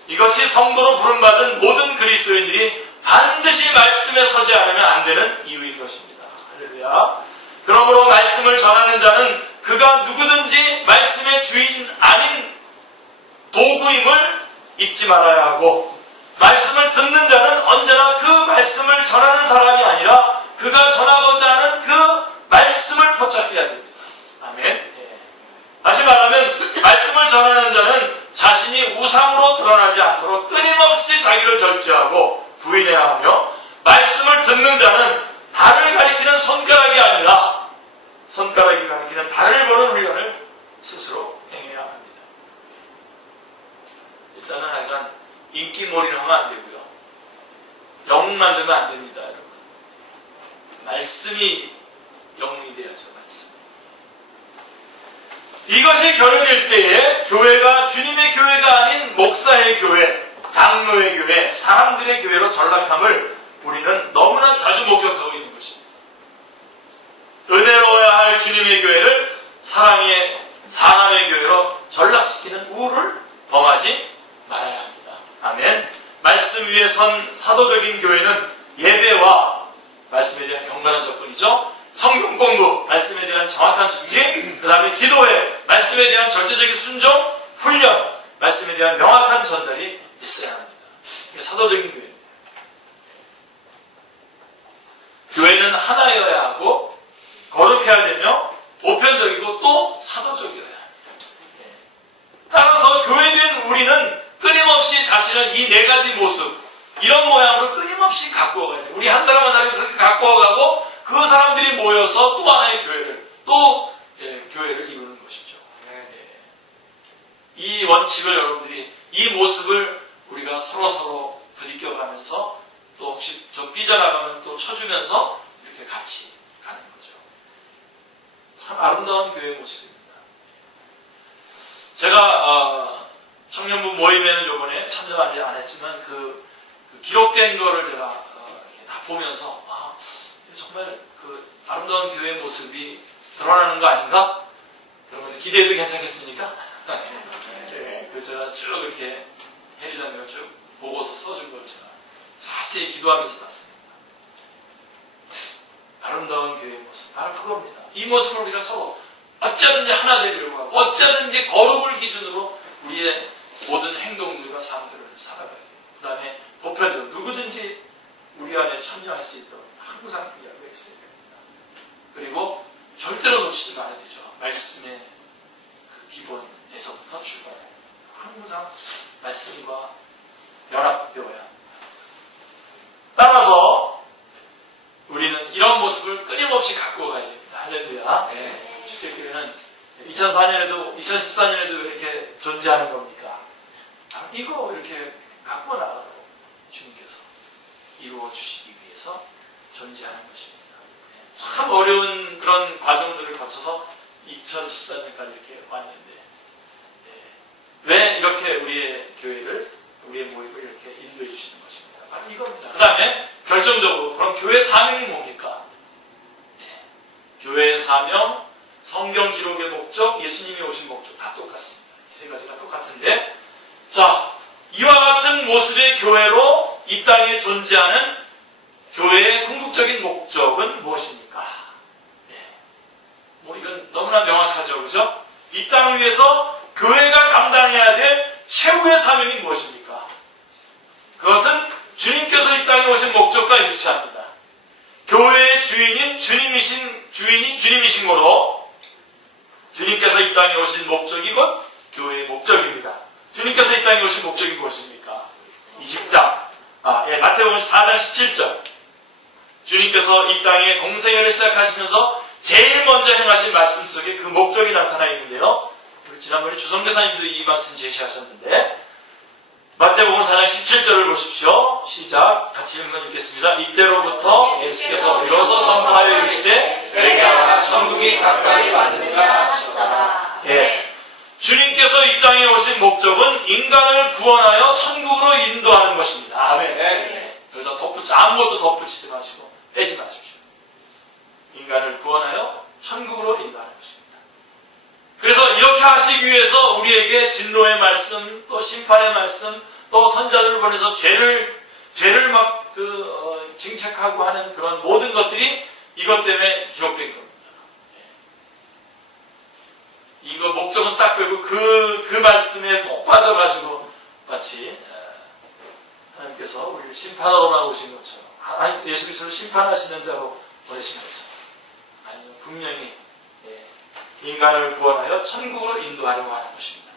이것이 성도로 부름받은 모든 그리스도인들이 반드시 말씀에 서지 않으면 안 되는 이유인 것입니다. 할렐루야. 그러므로 말씀을 전하는 자는 그가 누구든지 말씀의 주인 아닌 도구임을 잊지 말아야 하고, 말씀을 듣는 자는 언제나 그 말씀을 전하는 사람이 아니라 그가 전하고자 하는 그 말씀을 포착해야 됩니다. 아멘. 다시 말하면 말씀을 전하는 자는 자신이 우상으로 드러나지 않도록 끊임없이 자기를 절제하고 부인해야 하며, 말씀을 듣는 자는 달을 가리키는 손가락이 아니라 손가락이 가리키는 달을 보는 훈련을 스스로 행해야 합니다. 일단은 약간 인기몰이를 하면 안 되고요. 영웅 만들면 안 됩니다, 여러분. 말씀이 영웅이 돼야죠, 말씀. 이것이 결여될 때에 교회가 주님의 교회가 아닌 목사의 교회, 장로의 교회, 사람들의 교회로 전락함을 우리는 너무나 자주 목격하고 있는 것입니다. 은혜로워야 할 주님의 교회를 사람의 교회로 전락시키는 우를 범하지 말아야 합니다. 아멘. 말씀 위에 선 사도적인 교회는 예배와 말씀에 대한 경건한 접근이죠. 성경 공부, 말씀에 대한 정확한 순지, 그 다음에 기도회, 말씀에 대한 절대적인 순종, 훈련, 말씀에 대한 명확한 전달이 있어야 합니다. 이게 사도적인 교회입니다. 교회는 하나여야 하고 거룩해야 되며 보편적이고 또 사도적이어야 합니다. 따라서 교회된 우리는 끊임없이 자신을 이 네 가지 모습, 이런 모양으로 끊임없이 갖고 가야 돼요. 우리 한 사람 한 사람이 그렇게 갖고 가고 그 사람들이 모여서 또 하나의 교회를, 또 교회를 이루는 것이죠. 이 원칙을 여러분들이, 이 모습을 우리가 서로 부딪혀가면서 또 혹시 좀 삐져나가면 또 쳐주면서 이렇게 같이 가는 거죠. 참 아름다운 교회의 모습입니다. 제가 청년부 모임에는 요번에 참여 안 했지만 그 기록된 거를 제가 이렇게 다 보면서 정말 그 아름다운 교회의 모습이 드러나는 거 아닌가? 여러분 기대해도 괜찮겠습니까? 네, 그 제가 쭉 이렇게 회의장을 쭉 보고서 써준 걸 제가 자세히 기도하면서 봤습니다. 아름다운 교회의 모습, 바로 그겁니다. 이 모습을 우리가 서로 어쩌든지 하나 되려고 하고 어쩌든지 거룩을 기준으로 우리의 모든 행동들과 삶들을 살아가야 돼요. 그 다음에 보편적으로 누구든지 우리 안에 참여할 수 있도록 항상 이야기가 있어야 됩니다. 그리고 절대로 놓치지 말아야 되죠. 말씀의 그 기본에서부터 출발해요. 항상 말씀과 연합되어야 합니다. 따라서 우리는 이런 모습을 끊임없이 갖고 가야 됩니다. 할렐루야. 네. 축제교회는 2004년에도 2014년에도 왜 이렇게 존재하는 겁니까? 이거 이렇게 갖고 나가라고 주님께서 이루어 주시기 위해서 존재하는 것입니다. 참 어려운 그런 과정들을 거쳐서 2014년까지 이렇게 왔는데 왜 이렇게 우리의 교회를, 우리의 모임을 이렇게 인도해 주시는 것입니다. 바로 이겁니다. 그 다음에 결정적으로 그럼 교회 사명이 뭡니까? 교회의 사명, 성경 기록의 목적, 예수님이 오신 목적 다 똑같습니다. 이 세 가지가 똑같은데, 자, 이와 같은 모습의 교회로 이 땅에 존재하는 교회의 궁극적인 목적은 무엇입니까? 뭐 이건 너무나 명확하죠, 그죠? 이 땅 위에서 교회가 감당해야 될 최후의 사명이 무엇입니까? 그것은 주님께서 이 땅에 오신 목적과 일치합니다. 교회의 주인이 주님이신 거로 주님께서 이 땅에 오신 목적이 곧 교회의 목적입니다. 주님께서 이 땅에 오신 목적이 무엇입니까? 20장. 마태복음 4장 17절. 주님께서 이 땅에 공생애를 시작하시면서 제일 먼저 행하신 말씀 속에 그 목적이 나타나 있는데요. 지난번에 주성교사님도 이 말씀 제시하셨는데, 마태복음 4장 17절을 보십시오. 시작. 같이 한번 읽겠습니다. 이때로부터 예수께서 일어서 전파하여 이르시되 내게 알아 천국이 가까이 왔느니라 하시더라. 주님께서 이 땅에 오신 목적은 인간을 구원하여 천국으로 인도하는 것입니다. 아멘. 여기다 아무것도 덧붙이지 마시고 빼지 마십시오. 인간을 구원하여 천국으로 인도하는 것입니다. 그래서 이렇게 하시기 위해서 우리에게 진노의 말씀, 또 심판의 말씀, 또 선자들을 보내서 죄를 막 징책하고 하는 그런 모든 것들이 이것 때문에 기록된 겁니다. 이거 목적은 싹 빼고 그 말씀에 푹 빠져가지고 마치 하나님께서 우리를 심판하러만 오신 것처럼, 하나님 예수께서 심판하시는 자로 보내신 것처럼, 아니요, 분명히 인간을 구원하여 천국으로 인도하려고 하는 것입니다.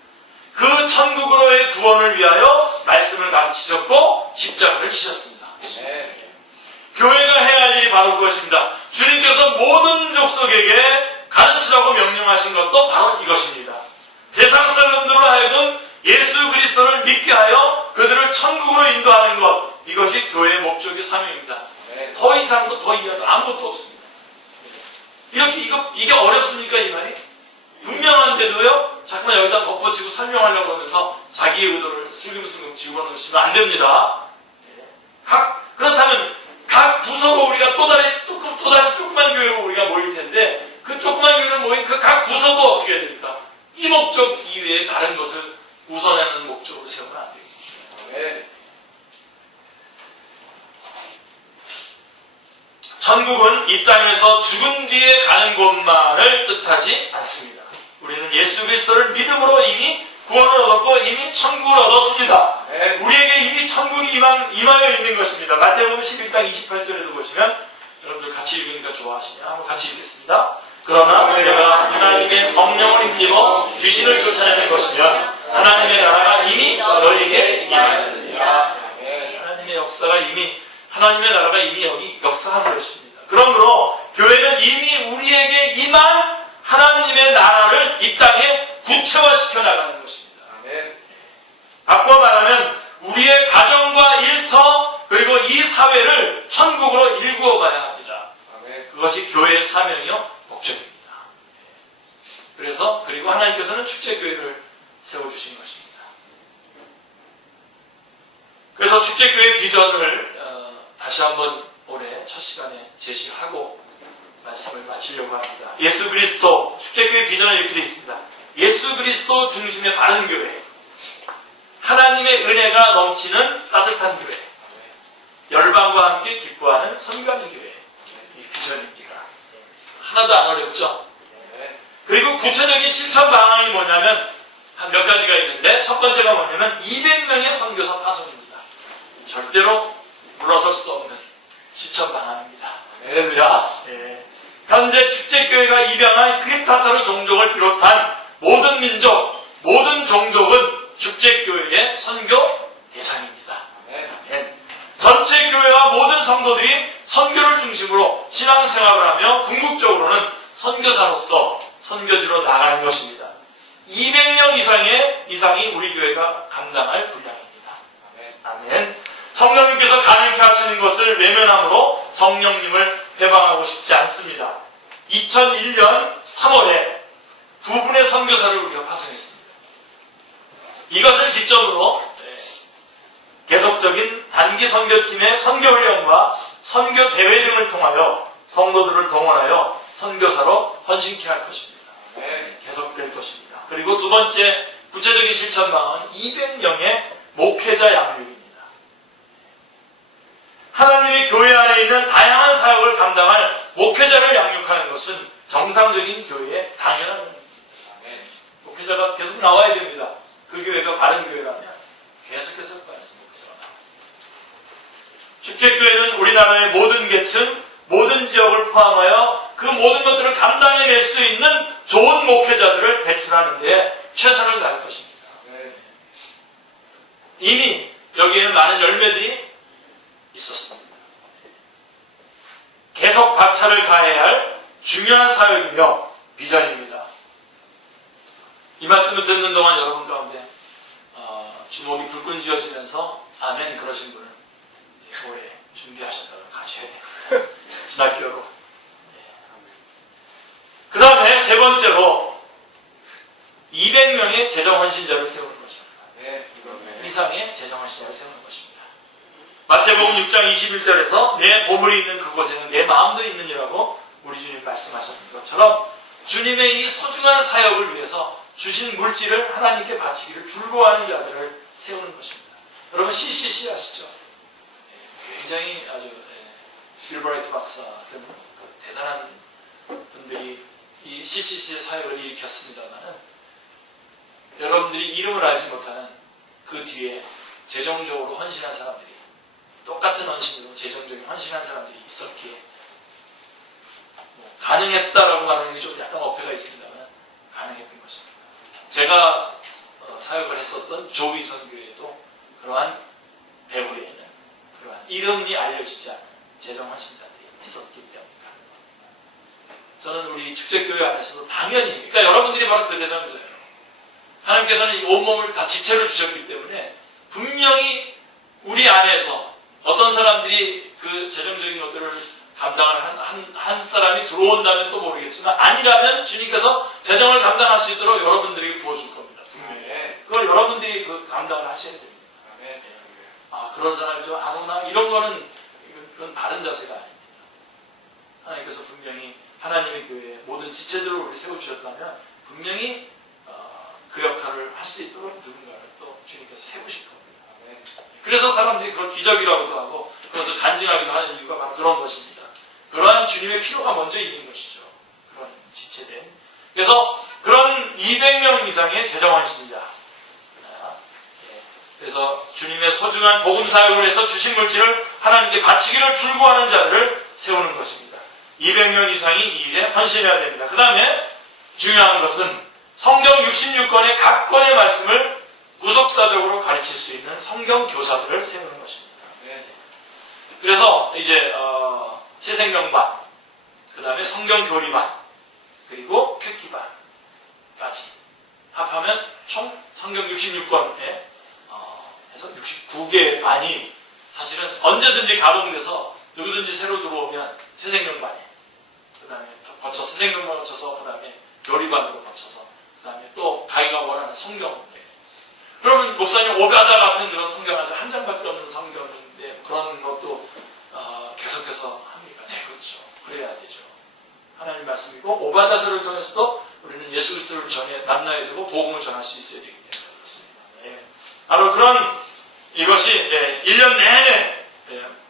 그 천국으로의 구원을 위하여 말씀을 가르치셨고 십자가를 치셨습니다. 교회가 해야 할 일이 바로 그것입니다. 주님께서 모든 족속에게 가르치라고 명령하신 것도 바로 이것입니다. 세상 사람들로 하여금 예수 그리스도를 믿게 하여 그들을 천국으로 인도하는 것, 이것이 교회의 목적의 사명입니다. 더 이상도 더 이하도 아무것도 없습니다. 이게 어렵습니까, 이 말이? 분명한데도요, 자꾸만 여기다 덧붙이고 설명하려고 하면서 자기의 의도를 슬금슬금 집어넣으시면 안 됩니다. 그렇다면 각 부서로 우리가 또다시 조그만 교회로 우리가 모일 텐데, 그 조그만 교회로 모인 그 각 부서도 어떻게 해야 됩니까? 이 목적 이외에 다른 것을 우선하는 목적으로 세우면 안 됩니다. 천국은 이 땅에서 죽은 뒤에 가는 곳만을 뜻하지 않습니다. 우리는 예수 그리스도를 믿음으로 이미 구원을 얻었고 이미 천국을 얻었습니다. 우리에게 이미 천국이 임하여 있는 것입니다. 마태복음 11장 28절에도 보시면, 여러분들 같이 읽으니까 좋아하시냐? 한번 같이 읽겠습니다. 그러나 내가 하나님의 성령을 힘입어 귀신을 쫓아내는 것이면 하나님의 나라가 이미 너희에게 임하였느니라. 하나님의 역사가 이미, 하나님의 나라가 이미 여기 역사하는 것입니다. 그러므로 교회는 이미 우리에게 임한 하나님의 나라를 이 땅에 구체화시켜 나가는 것입니다. 바꿔 말하면 우리의 가정과 일터 그리고 이 사회를 천국으로 일구어 가야 합니다. 그것이 교회의 사명이요 목적입니다. 그리고 하나님께서는 축제교회를 세워주신 것입니다. 그래서 축제교회 비전을 다시 한번 올해 첫 시간에 제시하고 말씀을 마치려고 합니다. 예수 그리스도, 축제교회 비전은 이렇게 되어 있습니다. 예수 그리스도 중심의 바른 교회, 하나님의 은혜가 넘치는 따뜻한 교회, 열방과 함께 기뻐하는 선교하는 교회, 이 비전입니다. 하나도 안 어렵죠? 그리고 구체적인 실천 방안이 뭐냐면 한 몇 가지가 있는데, 첫 번째가 뭐냐면 200명의 선교사 파송입니다. 절대로 물러설 수 없는 실천 방안입니다. 할렐루야. 현재 축제교회가 입양한 크림타타르 종족을 비롯한 모든 민족, 모든 종족은 축제교회의 선교 대상입니다. 아멘. 전체 교회와 모든 성도들이 선교를 중심으로 신앙생활을 하며 궁극적으로는 선교사로서 선교지로 나가는 것입니다. 200명 이상이 우리 교회가 감당할 분량입니다. 아멘. 성령님께서 가능케 하시는 것을 외면함으로 성령님을 배방하고 싶지 않습니다. 2001년 3월에 두 분의 선교사를 우리가 파송했습니다. 이것을 기점으로 계속적인 단기 선교팀의 선교훈련과 선교대회 등을 통하여 성도들을 동원하여 선교사로 헌신케 할 것입니다. 계속될 것입니다. 그리고 두 번째 구체적인 실천방은 200명의 목회자 양육입니다. 하나님의 교회 안에 있는 다양한 사역을 감당할 목회자를 양육하는 것은 정상적인 교회의 당연한 일입니다. 목회자가 계속 나와야 됩니다. 그 교회가 바른 교회라면 계속해서 목회자가 나와요. 축제교회는 우리나라의 모든 계층, 모든 지역을 포함하여 그 모든 것들을 감당해낼 수 있는 좋은 목회자들을 배출하는 데 최선을 다할 것입니다. 이미 여기에는 많은 열매들이 있었습니다. 계속 박차를 가해야 할 중요한 사역이며 비전입니다. 이 말씀을 듣는 동안 여러분 가운데 주먹이 불끈 쥐어지면서 아멘 그러신 분은 올해 준비하셨다가 가셔야 됩니다. 신학교로. 그 다음에 세 번째로 200명의 재정헌신자를 세우는 것입니다. 이상의 재정헌신자를 세우는 것입니다. 마태복음 6장 21절에서 내 보물이 있는 그곳에는 내 마음도 있느니라고 우리 주님 말씀하셨던 것처럼 주님의 이 소중한 사역을 위해서 주신 물질을 하나님께 바치기를 줄고하는 자들을 세우는 것입니다. 여러분 CCC 아시죠? 굉장히 아주 빌브라이트 박사 같은 대단한 분들이 이 CCC의 사역을 일으켰습니다만 여러분들이 이름을 알지 못하는 그 뒤에 재정적으로 헌신한 사람들이 똑같은 헌신으로 재정적인 헌신한 사람들이 있었기에 가능했다라고 말하는 게 좀 약간 어폐가 있습니다만 가능했던 것입니다. 제가 사역을 했었던 조위 선교회에도 그러한 배후에는 그러한 이름이 알려지지 않은 재정 헌신자들이 있었기 때문입니다. 저는 우리 축제교회 안에서도 당연히 그러니까 여러분들이 바로 그 대상이잖아요. 하나님께서는 이 온몸을 다 지체로 주셨기 때문에 분명히 우리 안에서 어떤 사람들이 그 재정적인 것들을 감당을 한 사람이 들어온다면 또 모르겠지만 아니라면 주님께서 재정을 감당할 수 있도록 여러분들에게 부어줄 겁니다. 분명히. 그걸 여러분들이 그 감당을 하셔야 됩니다. 아 그런 사람이 좀 안 오나? 이런 거는 그건 바른 자세가 아닙니다. 하나님께서 분명히 하나님의 교회에 모든 지체들을 우리 세워주셨다면 분명히 그 역할을 할 수 있도록 누군가를 또 주님께서 세우실 겁니다. 그래서 사람들이 그걸 기적이라고도 하고 그래서 간증하기도 하는 이유가 바로 그런 것입니다. 그러한 주님의 필요가 먼저 있는 것이죠. 그런 지체된. 그래서 그런 200명 이상의 재정헌신자. 그래서 주님의 소중한 복음 사역을 해서 주신 물질을 하나님께 바치기를 줄고하는 자들을 세우는 것입니다. 200명 이상이 이 일에 헌신해야 됩니다. 그 다음에 중요한 것은 성경 66권의 각 권의 말씀을 구속사적으로 가르칠 수 있는 성경 교사들을 세우는 것입니다. 그래서 이제 새생명반, 그 다음에 성경 교리반, 그리고 큐티반까지 합하면 총 성경 66권에 해서 69개의 반이 사실은 언제든지 가동돼서 누구든지 새로 들어오면 새생명반에 그 다음에 거쳐서 새생명반 거쳐서 그 다음에 교리반으로 거쳐서 그 다음에 또 자기가 원하는 성경 그러면 목사님 오가다 같은 그런 성경 아주 한 장밖에 없는 성경인데 그런 것도 계속해서 합니까? 네, 그렇죠. 그래야 되죠. 하나님 말씀이고 오바다서를 통해서도 우리는 예수 그리스도를 만나야 되고 복음을 전할 수 있어야 되기 때문에 그렇습니다. 네. 바로 그런 이것이 1년 내내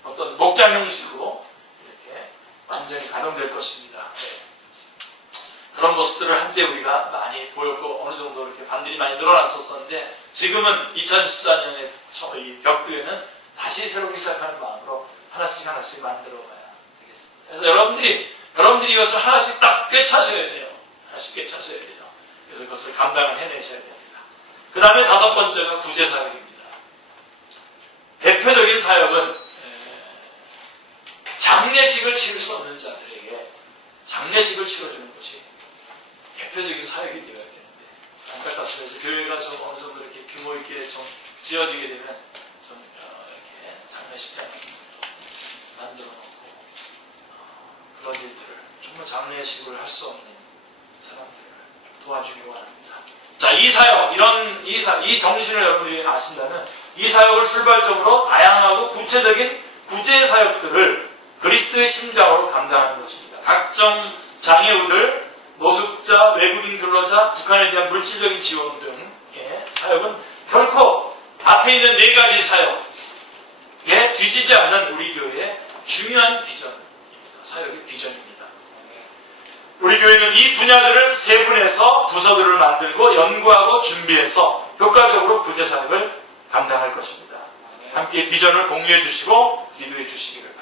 어떤 목장 형식으로 이렇게 완전히 가동될 것입니다. 그런 모습들을 한때 우리가 많이 보였고 어느 정도 이렇게 반들이 많이 늘어났었는데 지금은 2014년에 이 벽두에는 다시 새롭게 시작하는 마음으로 하나씩 만들어 가야 되겠습니다. 그래서 여러분들이 여러분들이 이것을 하나씩 딱 꿰차셔야 돼요. 하나씩 꿰차셔야 돼요. 그래서 그것을 감당을 해내셔야 됩니다. 그 다음에 다섯 번째가 구제사역입니다. 대표적인 사역은 장례식을 치를 수 없는 자들에게 장례식을 치러주는 것이 대표적인 사역이 되어야 되는데, 안타깝습니다. 교회가 좀 어느 정도 이렇게 규모 있게 좀 지어지게 되면 좀 이렇게 장례식장을 만들어 놓고 그런 일들을, 정말 장례식을 할 수 없는 사람들을 도와주기 원합니다. 자, 이 사역, 이 정신을 여러분들이 아신다면 이 사역을 출발적으로 다양하고 구체적인 구제 사역들을 그리스도의 심장으로 감당하는 것입니다. 각종 장애우들, 노숙자, 외국인 근로자, 북한에 대한 물질적인 지원 등의 사역은 결코 앞에 있는 네 가지 사역에 뒤지지 않는 우리 교회의 중요한 비전입니다. 사역의 비전입니다. 우리 교회는 이 분야들을 세분해서 부서들을 만들고 연구하고 준비해서 효과적으로 구제 사역을 감당할 것입니다. 함께 비전을 공유해 주시고 기도해 주시기를